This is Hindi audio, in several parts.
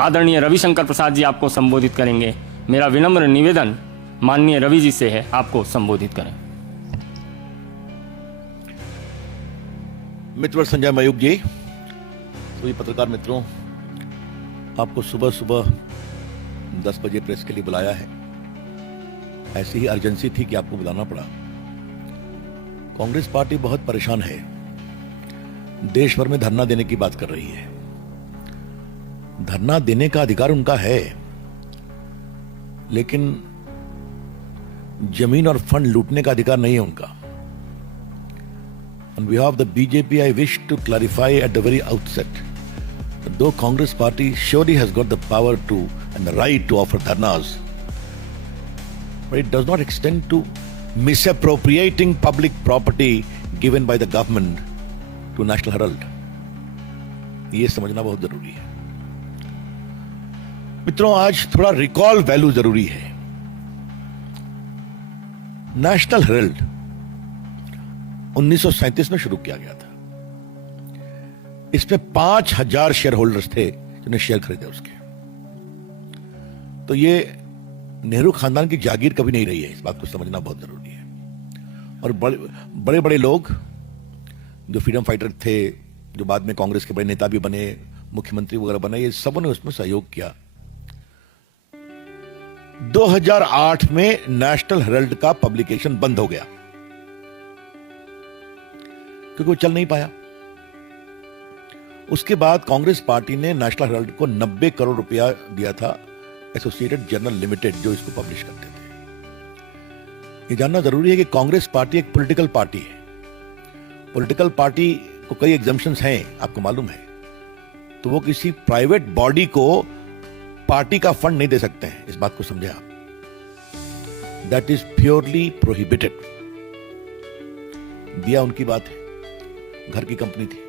आदरणीय रविशंकर प्रसाद जी आपको संबोधित करेंगे। मेरा विनम्र निवेदन माननीय रवि जी से है, आपको संबोधित करें। मित्र संजय मयूख जी, सभी पत्रकार मित्रों, आपको सुबह सुबह 10 बजे प्रेस के लिए बुलाया है। ऐसी ही अर्जेंसी थी कि आपको बुलाना पड़ा। कांग्रेस पार्टी बहुत परेशान है, देश भर में धरना देने की बात कर रही है। धरना देने का अधिकार उनका है, लेकिन जमीन और फंड लूटने का अधिकार नहीं है उनका। On behalf of the BJP, I wish to clarify at the very outset that though Congress party surely has got the power to and the right to offer dharnas, but it does not extend to misappropriating public property given by the government to National Herald. ये समझना बहुत जरूरी है मित्रों। आज थोड़ा रिकॉल वैल्यू जरूरी है। नेशनल हेराल्ड 1937 में शुरू किया गया था। इसमें 5000 शेयर होल्डर्स थे जिन्हें शेयर खरीदे उसके। तो ये नेहरू खानदान की जागीर कभी नहीं रही है, इस बात को समझना बहुत जरूरी है। और बड़े बड़े लोग जो फ्रीडम फाइटर थे, जो बाद में कांग्रेस के बड़े नेता भी बने, मुख्यमंत्री वगैरह बने, ये सब ने उसमें सहयोग किया। 2008 में नेशनल हेराल्ड का पब्लिकेशन बंद हो गया क्योंकि वो चल नहीं पाया। उसके बाद कांग्रेस पार्टी ने नेशनल हेराल्ड को 90 करोड़ रुपया दिया था, एसोसिएटेड जर्नल लिमिटेड जो इसको पब्लिश करते थे। ये जानना जरूरी है कि कांग्रेस पार्टी एक पॉलिटिकल पार्टी है। पॉलिटिकल पार्टी को कई एग्जम्पशंस हैं, आपको मालूम है। तो वो किसी प्राइवेट बॉडी को पार्टी का फंड नहीं दे सकते हैं, इस बात को समझे आप। That is purely prohibited. दिया उनकी बात है, घर की कंपनी थी।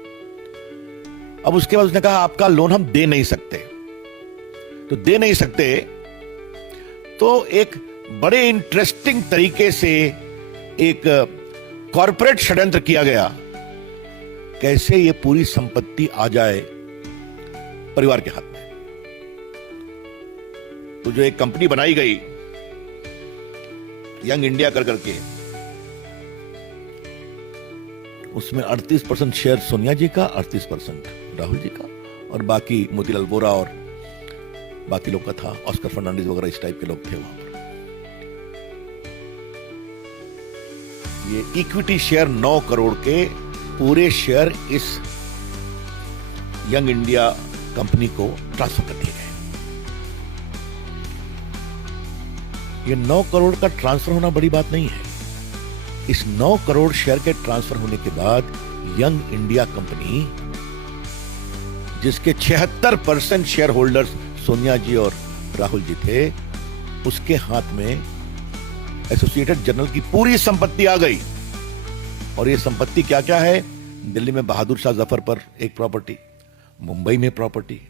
अब उसके बाद उसने कहा आपका लोन हम दे नहीं सकते। तो दे नहीं सकते तो एक बड़े इंटरेस्टिंग तरीके से एक कॉर्पोरेट षड्यंत्र किया गया, कैसे ये पूरी संपत्ति आ जाए परिवार के हाथ में। तो जो एक कंपनी बनाई गई यंग इंडिया कर करके, उसमें 38% शेयर सोनिया जी का, 38% राहुल जी का, और बाकी मोतीलाल वोरा और बाकी लोग का था, ऑस्कर फर्नांडिस वगैरह इस टाइप के लोग थे वहां पर। ये इक्विटी शेयर 9 करोड़ के पूरे शेयर इस यंग इंडिया कंपनी को ट्रांसफर कर दिए गए। ये 9 करोड़ का ट्रांसफर होना बड़ी बात नहीं है। इस 9 करोड़ शेयर के ट्रांसफर होने के बाद यंग इंडिया कंपनी, जिसके 76% शेयर होल्डर्स सोनिया जी और राहुल जी थे, उसके हाथ में एसोसिएटेड जर्नल की पूरी संपत्ति आ गई। और ये संपत्ति क्या क्या है? दिल्ली में बहादुर शाह जफर पर एक प्रॉपर्टी, मुंबई में प्रॉपर्टी,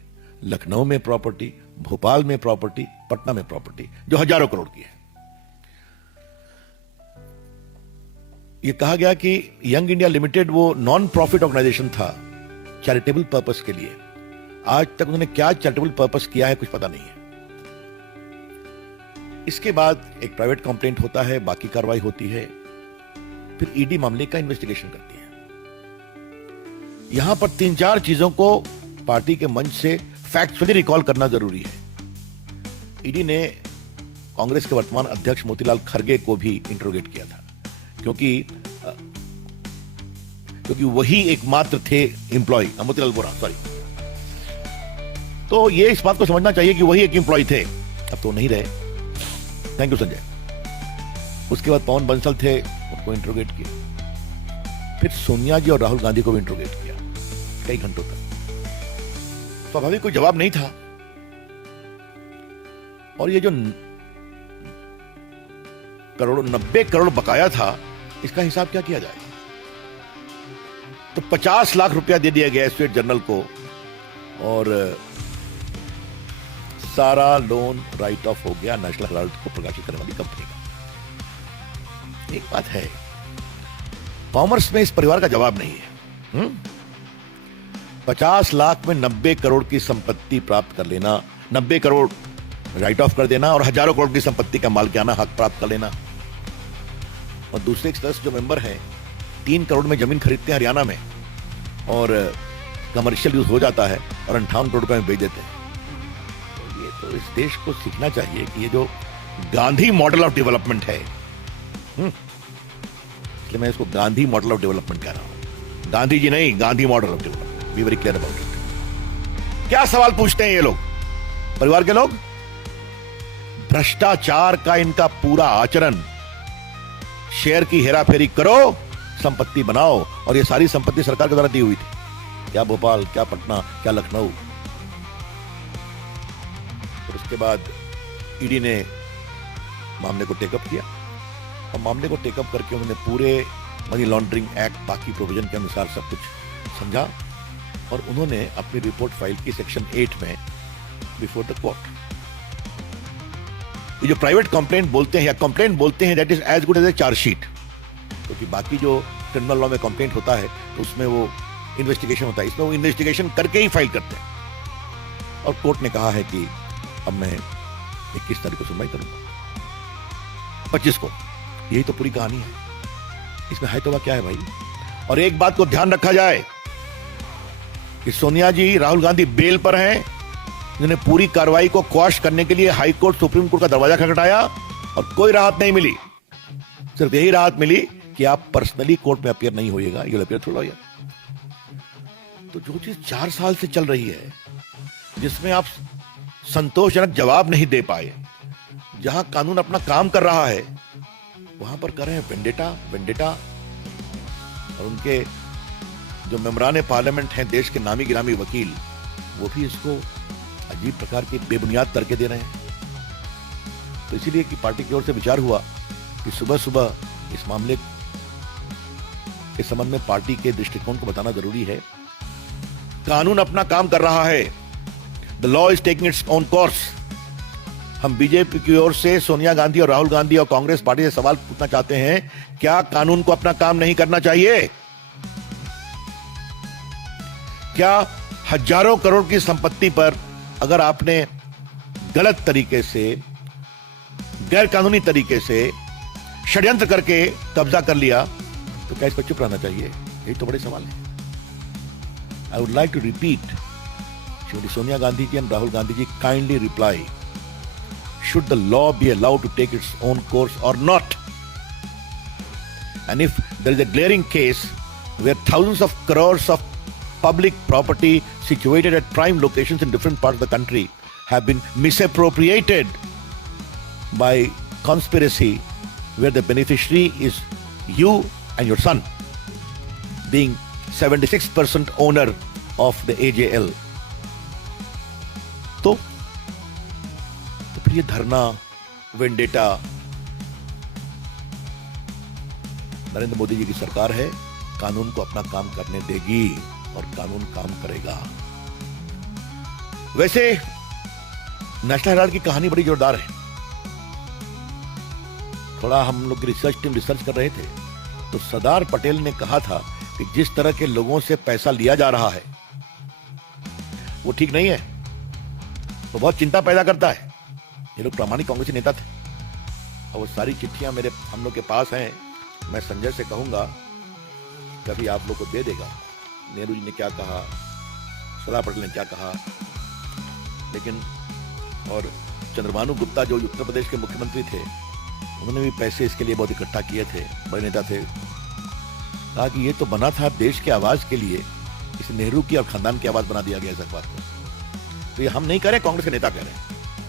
लखनऊ में प्रॉपर्टी, भोपाल में प्रॉपर्टी, पटना में प्रॉपर्टी, जो हजारों करोड़ की है। यह कहा गया कि यंग इंडिया लिमिटेड वो नॉन प्रॉफिट ऑर्गेनाइजेशन था, चैरिटेबल पर्पस के लिए। आज तक उन्होंने क्या चैरिटेबल पर्पस किया है कुछ पता नहीं है। इसके बाद एक प्राइवेट कंप्लेंट होता है, बाकी कार्रवाई होती है, फिर ईडी मामले का इन्वेस्टिगेशन करती है। यहां पर 3-4 चीजों को पार्टी के मंच से फैक्चुअली रिकॉल करना जरूरी है। ईडी ने कांग्रेस के वर्तमान अध्यक्ष मोतीलाल खरगे को भी इंट्रोगेट किया था, क्योंकि वही एकमात्र थे एम्प्लॉय, मोतीलाल वोरा, सॉरी। तो ये इस बात को समझना चाहिए कि वही एक एम्प्लॉय थे, अब तो नहीं रहे। Thank you Sanjay. उसके बाद पवन बंसल थे, उनको इंट्रोगेट किया। फिर सोनिया जी और राहुल गांधी को भी इंट्रोगेट किया कई घंटों तक। स्वाभाविक कोई जवाब नहीं था। और ये जो 90 करोड़ बकाया था, इसका हिसाब क्या किया जाए? तो 50 लाख रुपया दे दिया गया स्टेट जर्नल को, और सारा लोन राइट ऑफ हो गया नेशनल हेराल्ड को प्रकाशित करने वाली कंपनी का। एक बात है, कॉमर्स में इस परिवार का जवाब नहीं है। 50 लाख में 90 करोड़ की संपत्ति प्राप्त कर लेना, 90 करोड़ राइट ऑफ कर देना और हजारों करोड़ की संपत्ति का मालिकाना हक प्राप्त कर लेना। और दूसरे सदस्य जो मेंबर हैं 3 करोड़ में जमीन खरीदते हैं हरियाणा में और कमर्शियल यूज हो जाता है और 58 करोड़ रुपए में बेच देते हैं। तो ये तो इस देश को सीखना चाहिए कि ये जो गांधी मॉडल ऑफ डेवलपमेंट है, इसलिए मैं इसको गांधी मॉडल ऑफ डेवलपमेंट कह रहा हूं, गांधी जी नहीं, Gandhi model of development. Be very clear about it. क्या सवाल पूछते हैं ये लोग, परिवार के लोग? भ्रष्टाचार का इनका पूरा आचरण, शेयर की हेराफेरी करो, संपत्ति बनाओ, और ये सारी संपत्ति सरकार के द्वारा दी हुई थी, क्या भोपाल, क्या पटना, क्या लखनऊ। और उसके बाद ईडी ने मामले को टेकअप किया और मामले को टेकअप करके उन्होंने पूरे मनी लॉन्ड्रिंग एक्ट बाकी प्रोविजन के अनुसार सब कुछ समझा और उन्होंने अपनी रिपोर्ट फाइल की सेक्शन 8 में बिफोर द कोर्ट। ये जो प्राइवेट कंप्लेंट बोलते हैं या कंप्लेंट बोलते हैं, that is as good as a chargesheet, क्योंकि बाकी जो क्रिमिनल लॉ में कंप्लेंट होता है तो उसमें वो इन्वेस्टिगेशन होता है, इसमें वो इन्वेस्टिगेशन करके ही फाइल करते हैं। और कोर्ट ने कहा है कि अब मैं 21 तारीख को सुनवाई करूंगा, 25 को। यही तो पूरी कहानी है, इसमें है तो क्या है भाई। और एक बात को ध्यान रखा जाए कि सोनिया जी, राहुल गांधी बेल पर हैं, जिन्हें पूरी कार्रवाई को क्वाश करने के लिए हाई कोर्ट, सुप्रीम कोर्ट का दरवाजा खटखटाया और कोई राहत नहीं मिली। सिर्फ यही राहत मिली कि आप पर्सनली कोर्ट में अपीयर नहीं होइएगा, यू अपीयर थ्रू लॉयर। तो जो चीज 4 साल से चल रही है, जिसमें आप संतोषजनक जवाब नहीं दे पाए, जहां कानून अपना काम कर रहा है, वहां पर कर रहे हैं वेंडेटा। और उनके जो मेंबरान पार्लियामेंट हैं, देश के नामी गिरामी वकील, वो भी इसको अजीब प्रकार की बेबुनियाद तर्के दे रहे हैं। तो इसीलिए कि पार्टी की ओर से विचार हुआ कि सुबह सुबह इस मामले के संबंध में पार्टी के दृष्टिकोण को बताना जरूरी है। कानून अपना काम कर रहा है, the law is taking its own course. हम बीजेपी की ओर से सोनिया गांधी और राहुल गांधी और कांग्रेस पार्टी से सवाल पूछना चाहते हैं, क्या कानून को अपना काम नहीं करना चाहिए? क्या हजारों करोड़ की संपत्ति पर अगर आपने गलत तरीके से, गैर कानूनी तरीके से षड्यंत्र करके कब्जा कर लिया, तो क्या इस पर चुप रहना चाहिए? यही तो बड़े सवाल है। I would like to repeat, Shrimati Sonia Gandhi ji and Rahul Gandhi ji, kindly reply, should the law be allowed to take its own course or not? And if there is a glaring case where thousands of crores of public property situated at prime locations in different parts of the country have been misappropriated by conspiracy, where the beneficiary is you and your son, being 76% owner of the AJL, तो फिर ये धरना, वेंडेटा, नरेंद्र मोदी जी की सरकार है, कानून को अपना काम करने देगी और कानून काम करेगा। वैसे नेशनल हेराल्ड की कहानी बड़ी जोरदार है। थोड़ा हम लोग रिसर्च टीम रिसर्च कर रहे थे, तो सरदार पटेल ने कहा था कि जिस तरह के लोगों से पैसा लिया जा रहा है वो ठीक नहीं है, वो बहुत चिंता पैदा करता है। ये लोग प्रामाणिक कांग्रेसी नेता थे और वो सारी चिट्ठियां हम लोग के पास हैं। मैं संजय से कहूंगा कभी आप लोग को दे देगा, नेहरू जी ने क्या कहा, सरदार पटेल ने क्या कहा। लेकिन और चंद्रभानु गुप्ता जो उत्तर प्रदेश के मुख्यमंत्री थे, उन्होंने भी पैसे इसके लिए बहुत इकट्ठा किए थे, बड़े नेता थे। कहा कि ये तो बना था देश की आवाज के लिए, इसे नेहरू की और खानदान की आवाज बना दिया गया इस अखबार को। तो ये हम नहीं कह रहे, कांग्रेस के नेता कह रहे हैं,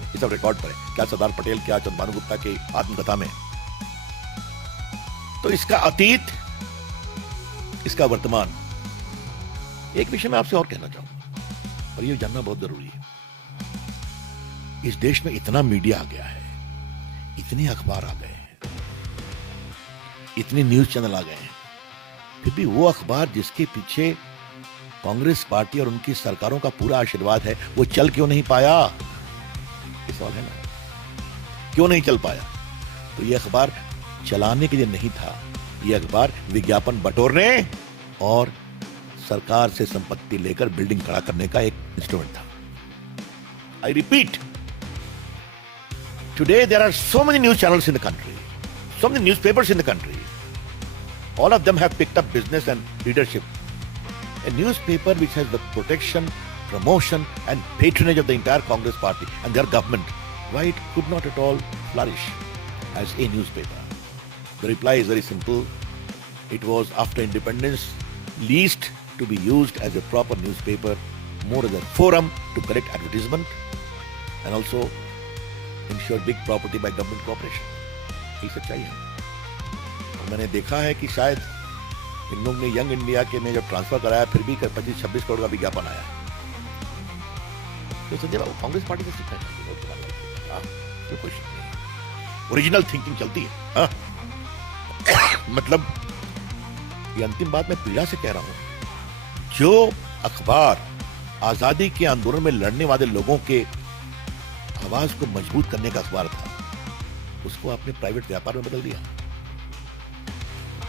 ये सब रिकॉर्ड पर है, क्या सरदार पटेल, क्या चंद्रभानु गुप्ता की आत्मकथा में। तो इसका अतीत, इसका वर्तमान। एक विषय मैं आपसे और कहना चाहूंगा और ये जानना बहुत जरूरी है। इस देश में इतना मीडिया आ गया है, इतने अखबार आ गए हैं, इतने न्यूज चैनल आ गए हैं, फिर भी वो अखबार जिसके पीछे कांग्रेस पार्टी और उनकी सरकारों का पूरा आशीर्वाद है, वो चल क्यों नहीं पाया? ये सवाल है ना, क्यों नहीं चल पाया? तो ये अखबार चलाने के लिए नहीं था, ये अखबार विज्ञापन बटोरने और सरकार से संपत्ति लेकर बिल्डिंग खड़ा करने का एक इंस्ट्रूमेंट था। I repeat, today there are so many news channels in the country, so many newspapers in the country. All of them have picked up business and leadership. A newspaper which has the protection, promotion and patronage of the entire Congress party and their government, why it could not at all flourish as a newspaper? The reply is very simple. It was after independence leased to be used as a proper newspaper, more as a forum to collect advertisement and also ensure big property by government cooperation. यही सच्चाई है। और मैंने देखा है कि शायद इन लोगों ने यंग इंडिया के में जब ट्रांसफर कराया फिर भी 25-26 करोड़ का विज्ञापन आया। तो संजय बाबू कांग्रेस पार्टी से सीखना चाहिए, तो कुछ ओरिजिनल थिंकिंग चलती है। हाँ? मतलब ये अंतिम बात मैं पीड़ा से कह रहा हूं, जो अखबार आजादी के आंदोलन में लड़ने वाले लोगों के आवाज को मजबूत करने का अखबार था, उसको आपने प्राइवेट व्यापार में बदल दिया।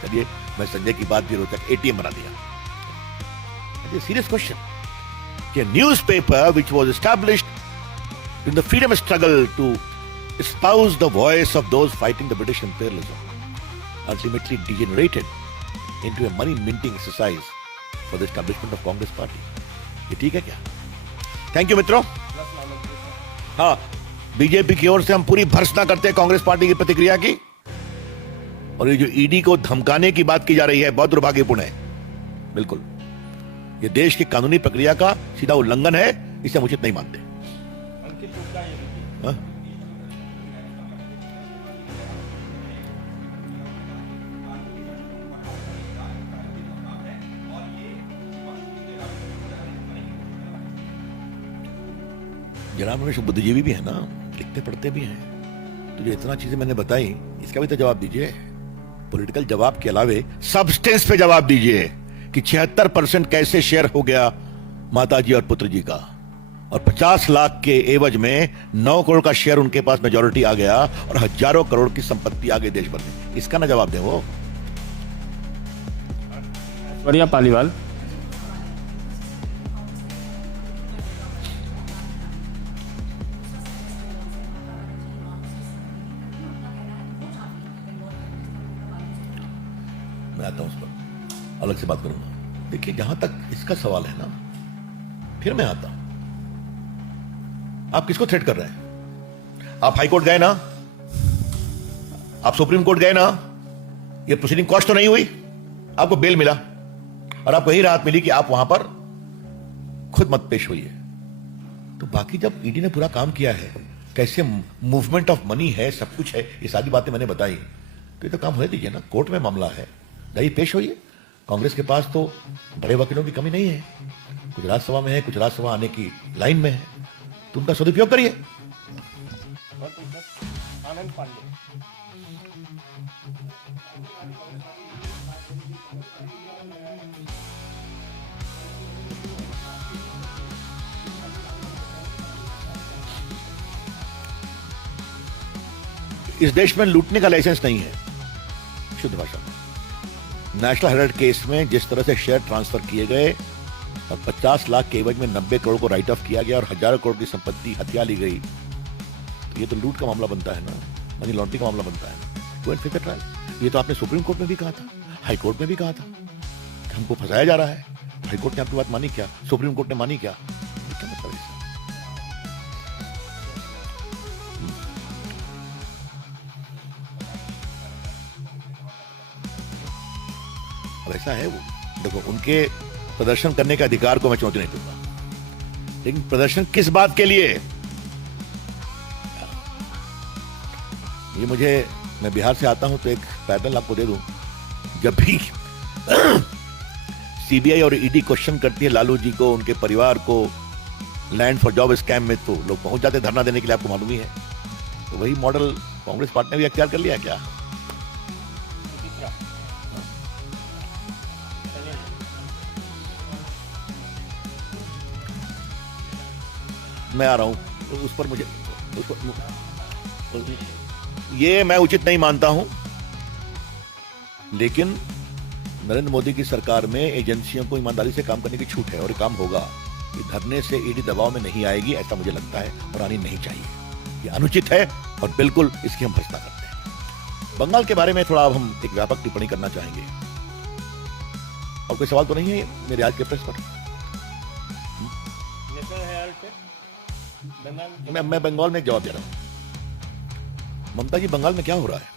चलिए, मैं संजय की बात भी रोचक, एटीएम बना दिया। सीरियस क्वेश्चन कि newspaper which was established in the freedom struggle to espouse the voice of those fighting the British imperialism ultimately degenerated into a money minting exercise for the establishment of Congress party. ये ठीक है क्या? थैंक यू मित्रों। हाँ, बीजेपी की ओर से हम पूरी भर्त्सना करते हैं कांग्रेस पार्टी की प्रतिक्रिया की, और ये जो ईडी को धमकाने की बात की जा रही है बहुत दुर्भाग्यपूर्ण है। बिल्कुल, ये देश की कानूनी प्रक्रिया का सीधा उल्लंघन है, इसे हम उचित नहीं मानते। हाँ? जनाब रमेश बुद्धिजीवी भी है ना, लिखते पढ़ते भी हैं, तो जो इतना चीजें मैंने बताई इसका भी तो जवाब दीजिए। पॉलिटिकल जवाब के अलावे सब्सटेंस पे जवाब दीजिए कि 76% कैसे शेयर हो गया माताजी और पुत्र जी का, और 50 लाख के एवज में 9 करोड़ का शेयर उनके पास मेजॉरिटी आ गया और हजारों करोड़ की संपत्ति आ गई देश भर में। इसका ना जवाब दे वो। बढ़िया पालीवाल। मैं आता हूं उस पर, अलग से बात करूंगा। देखिए, जहां तक इसका सवाल है ना, फिर मैं आता हूं। आप किसको थ्रेट कर रहे हैं? आप हाई कोर्ट गए ना, आप सुप्रीम कोर्ट गए ना, ये प्रोसीडिंग कॉस्ट तो नहीं हुई, आपको बेल मिला और आपको यही राहत मिली कि आप वहां पर खुद मत पेश होइए। तो बाकी जब ईडी ने पूरा काम किया है, कैसे मूवमेंट ऑफ मनी है, सब कुछ है, ये सारी बातें मैंने बताई, तो ये तो काम होने दीजिए ना। कोर्ट में मामला है, जाइए पेश होइए। कांग्रेस के पास तो बड़े वकीलों की कमी नहीं है, कुछ राज्यसभा में है, कुछ राज्यसभा आने की लाइन में है, तो उनका सदुपयोग करिए। इस देश में लूटने का लाइसेंस नहीं है, शुद्ध भाषा में। नेशनल हेराल्ड केस में जिस तरह से शेयर ट्रांसफर किए गए और 50 लाख के एवज में 90 करोड़ को राइट ऑफ किया गया और हजारों करोड़ की संपत्ति हथिया ली गई, तो ये तो लूट का मामला बनता है ना, मनी लॉन्ड्रिंग का मामला बनता है। Go and face the trial. ये तो आपने सुप्रीम कोर्ट में भी कहा था, हाई कोर्ट में भी कहा था कि हमको फंसाया जा रहा है। हाई कोर्ट ने आपकी बात मानी क्या? सुप्रीम कोर्ट ने मानी क्या? क्या मतलब है? अब ऐसा है, वो देखो, उनके प्रदर्शन करने के अधिकार को मैं चुनौती नहीं दूंगा, लेकिन प्रदर्शन किस बात के लिए? ये मैं बिहार से आता हूं तो एक पैटर्न आपको दे दूं। जब भी सीबीआई और ईडी क्वेश्चन करती है लालू जी को, उनके परिवार को, लैंड फॉर जॉब स्कैम में, तो लोग पहुंच जाते धरना देने के लिए, आपको मालूम ही है। तो वही मॉडल कांग्रेस पार्टी ने भी अख्तियार कर लिया क्या? मैं आ रहा हूं उस पर, मुझे ये मैं उचित नहीं मानता हूं, लेकिन नरेंद्र मोदी की सरकार में एजेंसियों को ईमानदारी से काम करने की छूट है और ये काम होगा। ये धरने से ईडी दबाव में नहीं आएगी, ऐसा मुझे लगता है, और आनी नहीं चाहिए। ये अनुचित है और बिल्कुल इसकी हम भर्त्सना करते हैं। बंगाल के बारे में थोड़ा अब हम एक व्यापक टिप्पणी करना चाहेंगे। और कोई सवाल तो नहीं है मेरे आज के प्रेस पर? मैं बंगाल में एक जवाब दे रहा हूं। ममता जी, बंगाल में क्या हो रहा है?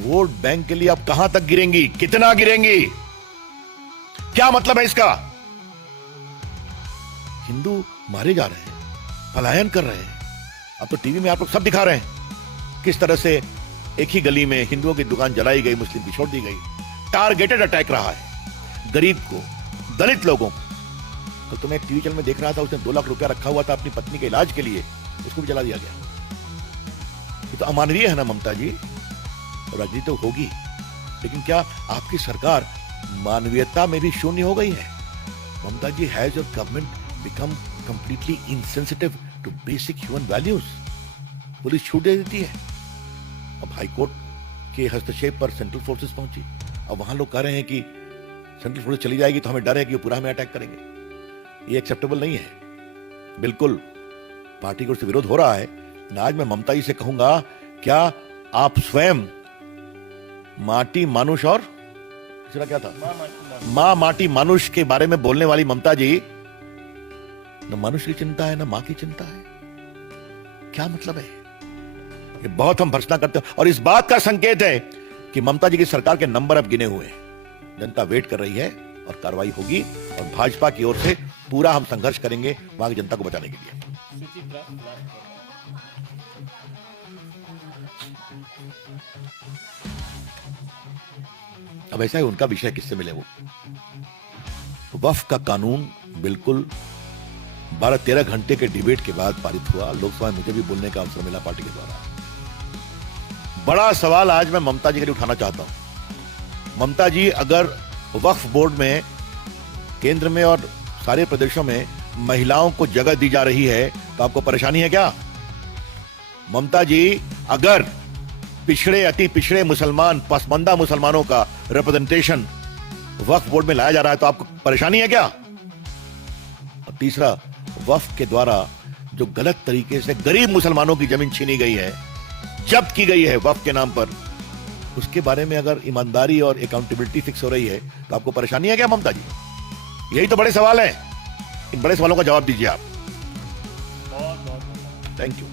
वोट बैंक के लिए आप कहां तक गिरेंगी, कितना गिरेंगी, क्या मतलब है इसका? हिंदू मारे जा रहे हैं, पलायन कर रहे हैं। अब तो टीवी में आप लोग सब दिखा रहे हैं किस तरह से एक ही गली में हिंदुओं की दुकान जलाई गई, मुस्लिम की छोड़ दी गई। टारगेटेड अटैक रहा है गरीब को, दलित लोगों को। तो मैं टीवी चैनल में देख रहा था, उसने 2 लाख रुपया रखा हुआ था अपनी पत्नी के इलाज के लिए, उसको भी जला दिया गया। ये तो अमानवीय है ना ममता जी। राजनीति तो होगी, लेकिन क्या आपकी सरकार मानवीयता में भी शून्य हो गई है? Mamata ji, has your government become completely insensitive to basic human values? Police छूट दे देती है। अब हाईकोर्ट के हस्तक्षेप पर सेंट्रल फोर्सेस पहुंची। अब वहां लोग कह रहे हैं कि सेंट्रल फोर्स चली जाएगी तो हमें डर है कि वो पूरा हमें अटैक करेंगे। ये एक्सेप्टेबल नहीं है। बिल्कुल पार्टी को उससे विरोध हो रहा है। आज मैं ममता जी से कहूंगा, क्या आप स्वयं माटी मानुष और तीसरा क्या था, मां माटी मानुष के बारे में बोलने वाली ममता जी, न मनुष्य की चिंता है, न मां की चिंता है? क्या मतलब है? ये बहुत हम भर्त्सना करते हैं, और इस बात का संकेत है कि ममता जी की सरकार के नंबर अब गिने हुए हैं। जनता वेट कर रही है और कार्रवाई होगी, और भाजपा की ओर से पूरा हम संघर्ष करेंगे वहां की जनता को बचाने के लिए। अब ऐसा है, उनका विषय किससे मिले वो। वक्फ का कानून बिल्कुल 12-13 घंटे के डिबेट के बाद पारित हुआ। लोकसभा में मुझे भी बोलने का अवसर मिला पार्टी के द्वारा। बड़ा सवाल आज मैं ममता जी के लिए उठाना चाहता हूं। ममता जी, अगर वक्फ बोर्ड में केंद्र में और सारे प्रदेशों में महिलाओं को जगह दी जा रही है तो आपको परेशानी है क्या? ममता जी, अगर पिछड़े, अति पिछड़े मुसलमान, पसमानदा मुसलमानों का रिप्रेजेंटेशन वक्फ बोर्ड में लाया जा रहा है तो आपको परेशानी है क्या? और तीसरा, वक्फ के द्वारा जो गलत तरीके से गरीब मुसलमानों की जमीन छीनी गई है, जब्त की गई है वक्फ के नाम पर, उसके बारे में अगर ईमानदारी और अकाउंटेबिलिटी फिक्स हो रही है तो आपको परेशानी है क्या ममता जी? यही तो बड़े सवाल हैं। इन बड़े सवालों का जवाब दीजिए आप। Thank you.